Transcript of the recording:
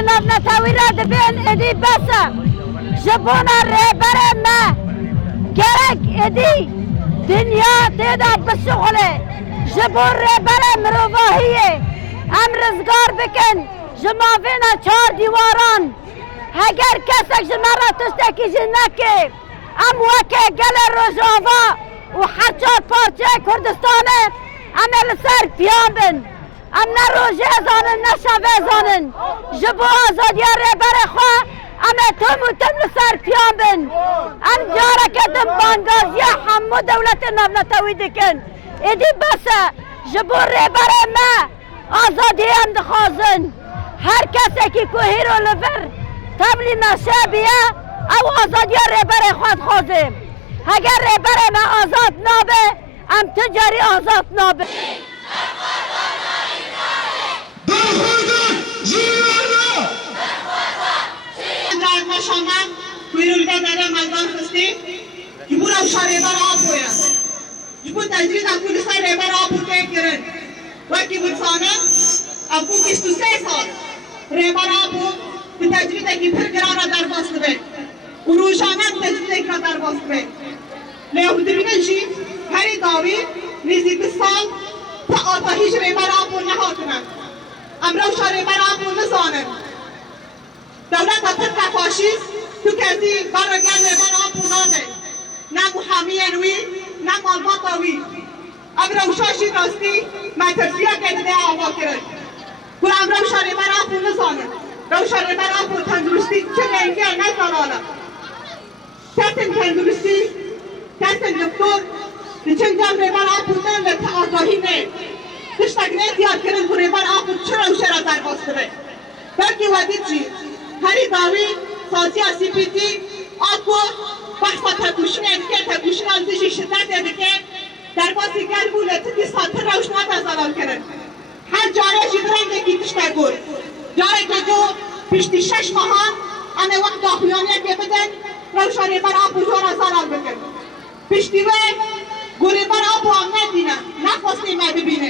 نفنتاوی را دبین ادی بسه جبونا ریبر ما گرک ادی دنیا تیدا بشغله جبون ریبر مروواهیه ام رزگار بکن جماوینا 4 دیواران اگر کسک جمارا تشتکی جنکه ام وکه گل روژاوا و حچات پارچه کردستانه ام لسر پیان بن ام نه روژه زانن نه شبه زانن جبو آزادی ریبر خواه ام تم و تم لسر پیان بن ام جارک دم بانگازی همو دولت نفنتاوی دکن ایدی بسه جبو ریبر ما آزادی هم دخوازن هر کسی که کوهی رو لفر تبلی نشه بیه او آزادی ریبر خود خوازم اگر ریبر ما آزاد نابه ام تجاری آزاد نابه شما کuyruğunda dere maldan kıstı ki bu ravşa rebar ağ boya bu tecrid akıllısa rebar ağ buraya girin ve ki bu sana bu kişi 3 saat rebar ağ bu tecrid ki bir grana dar bastı be uruşana tecrid kadar bastı be lehudrine ji her davi nizidistan ta atahiş rebar ağ bu ne hatına amravşa rebar ağ bu ne zanın دولت طبق فاشیست تو کسی برگرد بر آب ناده نه محامی نوی نه مالباتاوی ام روشاشی راستی مترسیه کنده آوا کرد کل ام روشاری بر آب نزانه روشاری بر آب تندرستی چه رنگی نه زلاله کسن تندرستی کسن دکتر چند جمع بر آب نه به آگاهی نه تشتگنه زیاد کرد کنه بر آب چرا روشara در باسته به بلکه ودید چی هری داوی سازی سیپیتی آکو بحثا تکوشن اتکه تکوشن ازش شدت ادکه در باسی گل بوله تکی ساتر روشنا تزالال کرن هر جاره جدرنگ گیتش تگور جاره که جو پیشتی 6 ماه همه وقت داخلیانی که بدن روشانی بر آب جوارا زالال بکن پیشتی وی گوری بر آب هم ندینه نخواستی ما ببینه